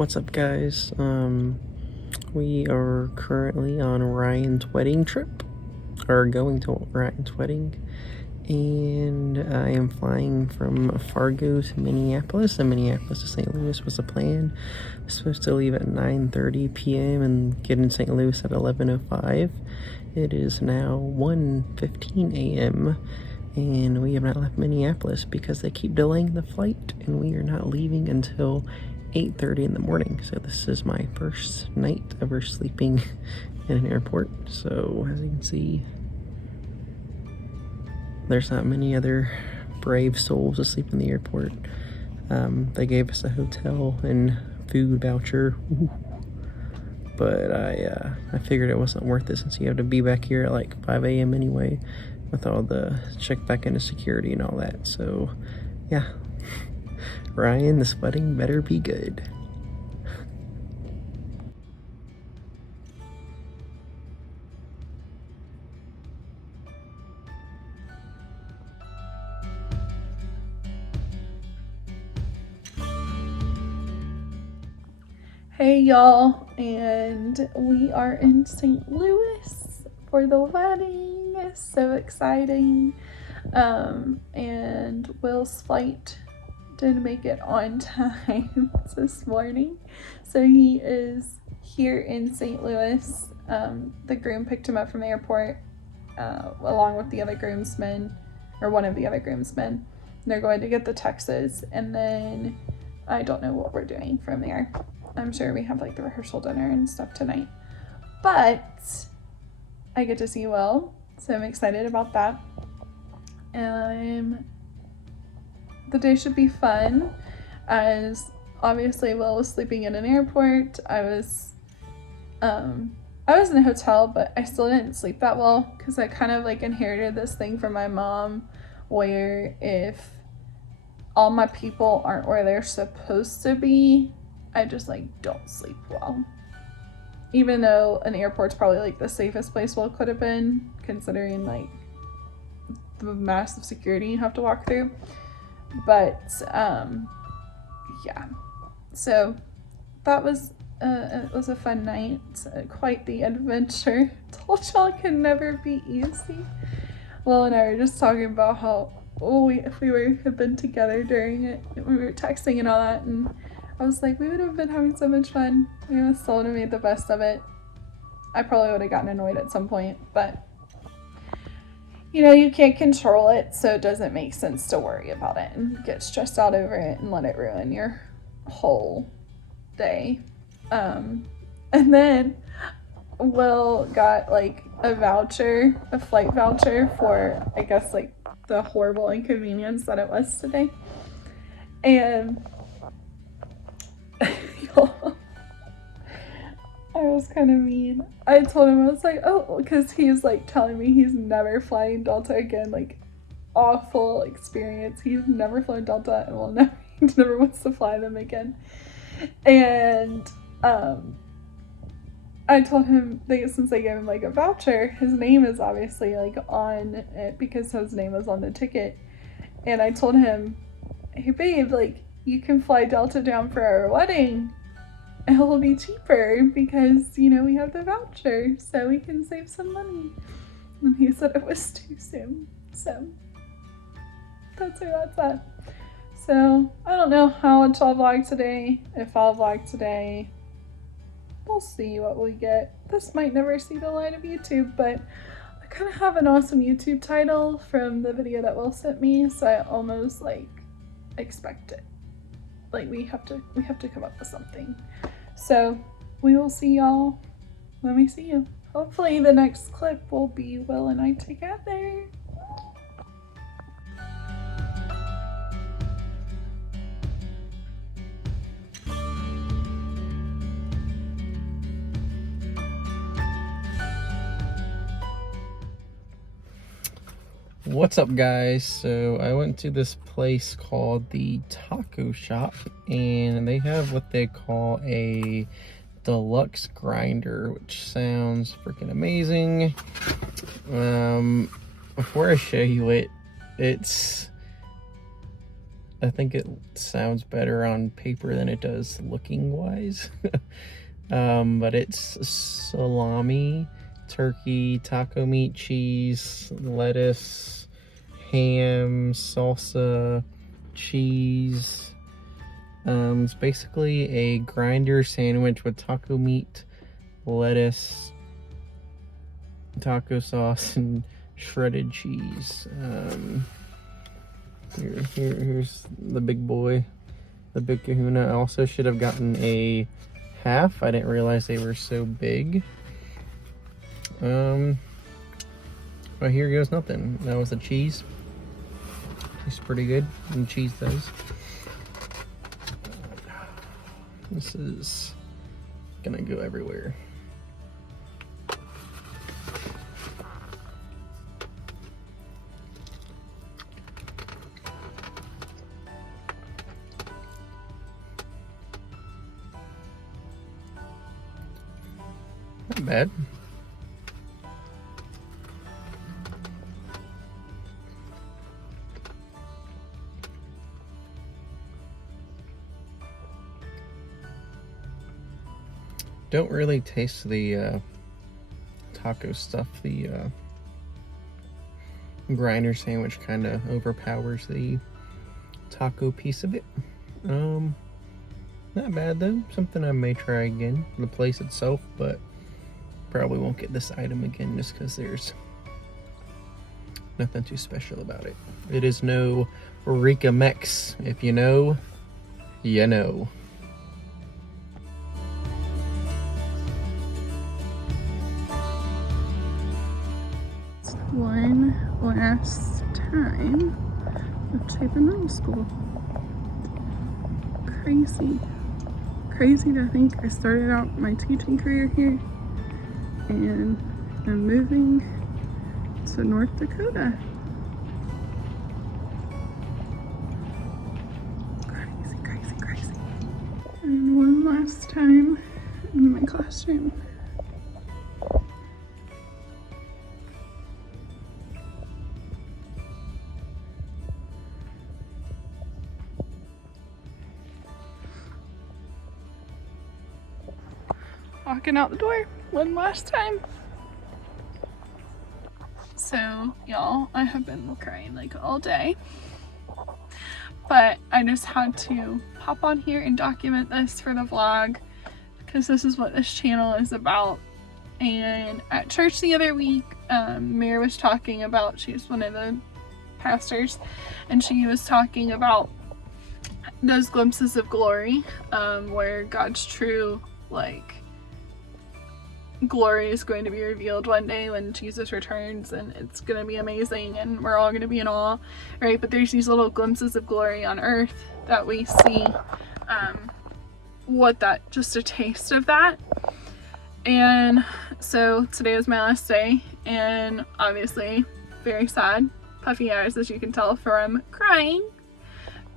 What's up, guys? We are currently on Ryan's wedding trip, or going to Ryan's wedding, and I am flying from Fargo to Minneapolis, and Minneapolis to St. Louis was the plan. I was supposed to leave at 9:30 p.m. and get in St. Louis at 11:05. It is now 1:15 a.m. and we have not left Minneapolis because they keep delaying the flight, and we are not leaving until 8:30 in the morning. So this is my first night ever sleeping in an airport. So as you can see, there's not many other brave souls asleep in the airport. They gave us a hotel and food voucher. Ooh. But I figured it wasn't worth it since you have to be back here at like 5 a.m. anyway with all the check back into security and all that. So yeah, Ryan, this wedding better be good. Hey y'all, and we are in St. Louis for the wedding. So exciting. And Will's flight didn't make it on time this morning, so he is here in St. Louis. The groom picked him up from the airport along with the other groomsmen, or one of the other groomsmen. And they're going to get the tuxes, and then I don't know what we're doing from there. I'm sure we have like the rehearsal dinner and stuff tonight, but I get to see Will, so I'm excited about that. The day should be fun, as obviously Will was sleeping in an airport. I was in a hotel, but I still didn't sleep that well because I kind of like inherited this thing from my mom where if all my people aren't where they're supposed to be, I just like don't sleep well. Even though an airport's probably like the safest place Will could have been, considering like the massive security you have to walk through. But yeah, so that was it was a fun night, quite the adventure. Told y'all it could never be easy. Will and I were just talking about how if we had been together during it, we were texting and all that, and I was like, we would have been having so much fun. We still would have made the best of it. I probably would have gotten annoyed at some point, but you know, you can't control it, so it doesn't make sense to worry about it and get stressed out over it and let it ruin your whole day. And then Will got like a flight voucher for, I guess, like the horrible inconvenience that it was today. And I was kind of mean. I told him, I was like, oh, because he was like telling me he's never flying Delta again, like awful experience. He's never flown Delta and will never, he never wants to fly them again. And I told him that since they gave him like a voucher, his name is obviously like on it because his name was on the ticket. And I told him, hey babe, like you can fly Delta down for our wedding. It'll be cheaper because, you know, we have the voucher, so we can save some money. And he said it was too soon. So that's where that's at. So I don't know how much I'll vlog today. If I'll vlog today, we'll see what we get. This might never see the light of YouTube, but I kind of have an awesome YouTube title from the video that Will sent me, so I almost like expect it. Like we have to come up with something. So we will see y'all when we see you. Hopefully the next clip will be Will and I together. What's up, guys? So I went to this place called the Taco Shop, and they have what they call a deluxe grinder, which sounds freaking amazing. Before I show you it, it's I think it sounds better on paper than it does looking wise. But it's salami, turkey, taco meat, cheese, lettuce, ham, salsa, cheese. It's basically a grinder sandwich with taco meat, lettuce, taco sauce, and shredded cheese. Here's the big boy, the big kahuna. I also should have gotten a half. I didn't realize they were so big. Well, here goes nothing. That was the cheese. Tastes pretty good, and cheese does. This is gonna go everywhere. Not bad. Don't really taste the taco stuff. The grinder sandwich kind of overpowers the taco piece of it. Not bad though. Something I may try again. The place itself, but probably won't get this item again just because there's nothing too special about it. It is no Rica Mex. If you know, you know. One last time with Chapin Middle School. Crazy to think I started out my teaching career here and I'm moving to North Dakota. Crazy. And one last time in my classroom. Walking out the door one last time. So y'all, I have been crying like all day, but I just had to pop on here and document this for the vlog because this is what this channel is about. And at church the other week, Mary was talking about, she's one of the pastors, and she was talking about those glimpses of glory, where God's true glory is going to be revealed one day when Jesus returns, and it's going to be amazing and we're all going to be in awe, right? But there's these little glimpses of glory on earth that we see, just a taste of that. And so today was my last day, and obviously very sad, puffy eyes as you can tell from crying.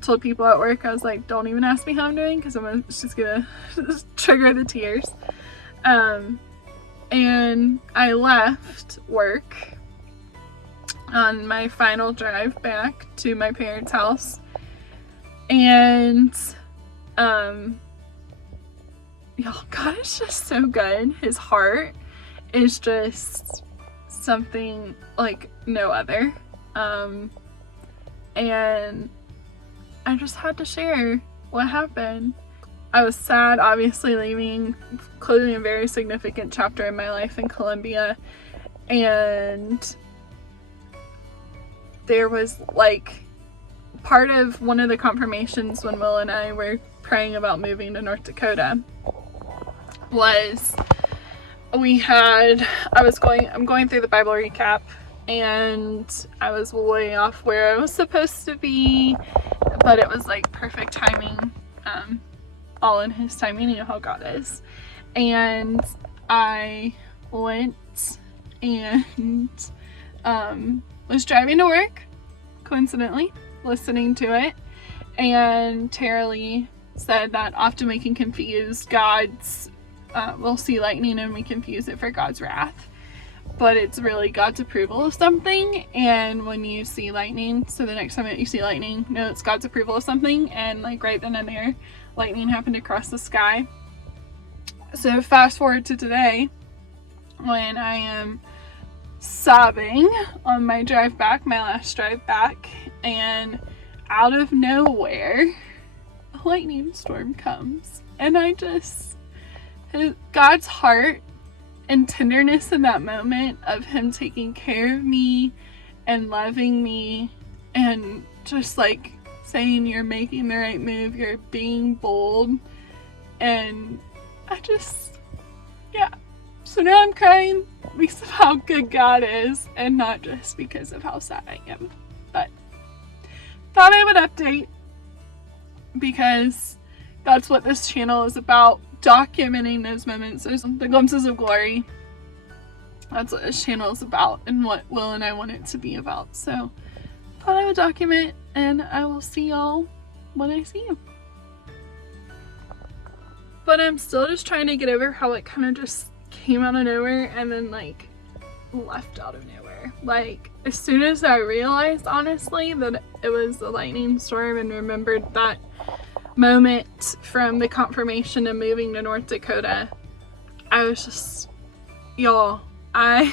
Told people at work, I was like, don't even ask me how I'm doing because it's just gonna trigger the tears. And I left work on my final drive back to my parents' house, and y'all, God is just so good. His heart is just something like no other. And I just had to share what happened. I was sad, obviously, leaving, closing a very significant chapter in my life in Colombia, and there was part of one of the confirmations when Will and I were praying about moving to North Dakota was I'm going through the Bible recap, and I was way off where I was supposed to be, but it was perfect timing, all in his timing. You know how God is. And I went and was driving to work, coincidentally, listening to it, and Tara Lee said that often we can confuse God's, we'll see lightning and we confuse it for God's wrath. but it's really God's approval of something. And when you see lightning, so the next time that you see lightning, no, it's God's approval of something. And like right then and there, lightning happened across the sky. So fast forward to today, when I am sobbing on my drive back, my last drive back, and out of nowhere, a lightning storm comes. And God's heart and tenderness in that moment of him taking care of me and loving me and just like saying you're making the right move, you're being bold, and yeah. So now I'm crying because of how good God is and not just because of how sad I am. But thought I would update because that's what this channel is about, documenting those moments, the glimpses of glory. That's what this channel is about and what Will and I want it to be about. So thought I would document, and I will see y'all when I see you. But I'm still just trying to get over how it kind of just came out of nowhere and then like left out of nowhere. Like as soon as I realized honestly that it was a lightning storm and remembered that moment from the confirmation of moving to North Dakota, I was just, y'all, God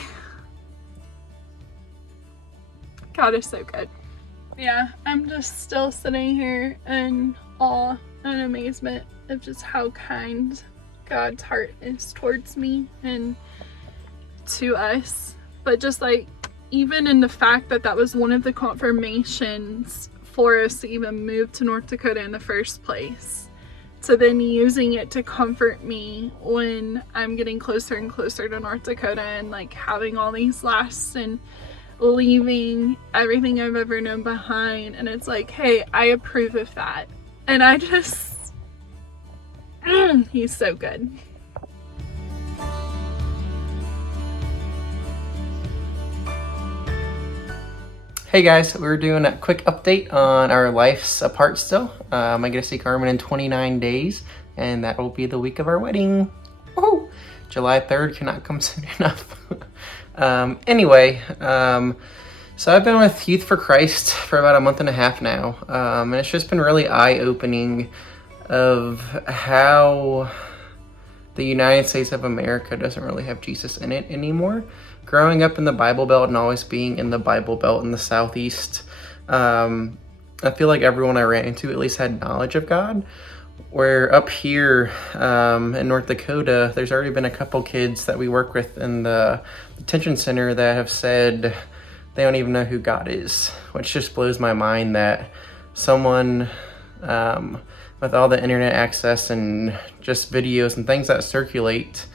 is so good. Yeah, I'm just still sitting here in awe and amazement of just how kind God's heart is towards me and to us. But just like, even in the fact that that was one of the confirmations for us to even move to North Dakota in the first place, to then using it to comfort me when I'm getting closer and closer to North Dakota and like having all these lasts and leaving everything I've ever known behind. And it's like, hey, I approve of that. And I just, he's so good. Hey guys, we're doing a quick update on our lives apart still. I get to see Carmen in 29 days, and that will be the week of our wedding. Woohoo! July 3rd cannot come soon enough. So I've been with Youth for Christ for about a month and a half now, and it's just been really eye-opening of how the United States of America doesn't really have Jesus in it anymore. Growing up in the Bible Belt and always being in the Bible Belt in the Southeast, I feel like everyone I ran into at least had knowledge of God. Where up here in North Dakota, there's already been a couple kids that we work with in the detention center that have said they don't even know who God is, which just blows my mind that someone with all the internet access and just videos and things that circulate,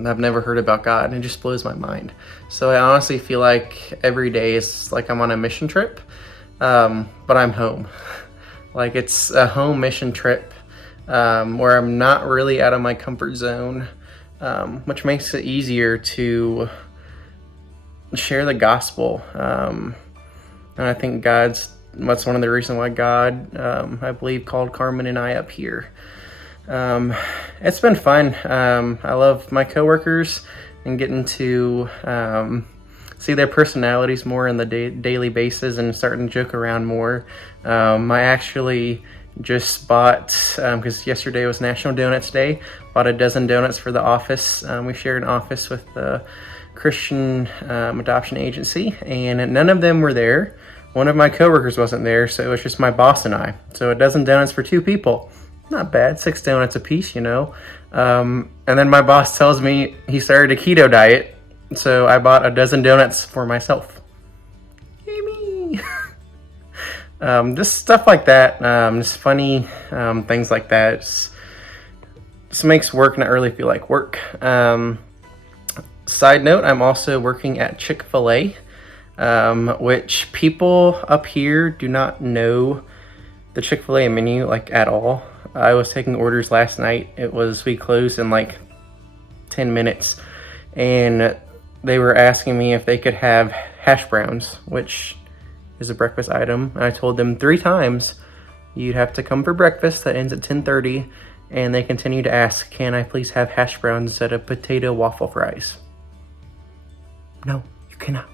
I've never heard about God, and it just blows my mind. So I honestly feel like every day is like I'm on a mission trip, but I'm home. Like it's a home mission trip where I'm not really out of my comfort zone, which makes it easier to share the gospel. And I think that's one of the reasons why God, I believe, called Carmen and I up here. It's been fun. I love my coworkers and getting to see their personalities more on the daily basis and starting to joke around more. I actually just bought, because yesterday was National Donuts Day, bought a dozen donuts for the office. We share an office with the Christian adoption agency, and none of them were there. One of my coworkers wasn't there, so it was just my boss and I. So a dozen donuts for 2 people. Not bad, 6 donuts a piece, you know. And then my boss tells me he started a keto diet, so I bought a dozen donuts for myself. Yay me! Just stuff like that, just funny things like that. Just makes work not really feel like work. Side note, I'm also working at Chick-fil-A, which people up here do not know the Chick-fil-A menu like at all. I was taking orders last night. We closed in like 10 minutes, and they were asking me if they could have hash browns, which is a breakfast item. And I told them 3 times, you'd have to come for breakfast that ends at 10:30, And they continue to ask, can I please have hash browns instead of potato waffle fries? No, you cannot.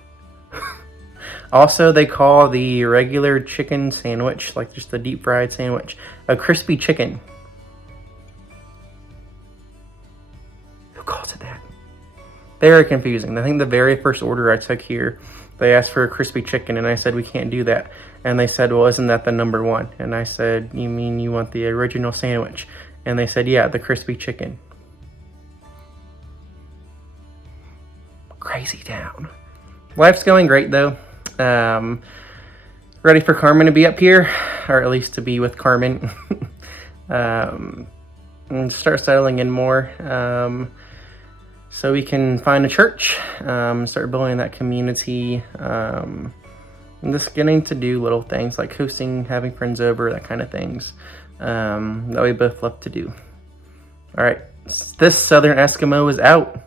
Also, they call the regular chicken sandwich, like just the deep fried sandwich, a crispy chicken. Who calls it that? Very confusing. I think the very first order I took here, they asked for a crispy chicken, and I said, we can't do that. And they said, well, isn't that the number one? And I said, you mean you want the original sandwich? And they said, yeah, the crispy chicken. Crazy town. Life's going great, though. Ready for Carmen to be up here, or at least to be with Carmen. And start settling in more. So we can find a church, start building that community, and just getting to do little things like hosting, having friends over, that kind of things, that we both love to do. All right, this Southern Eskimo is out.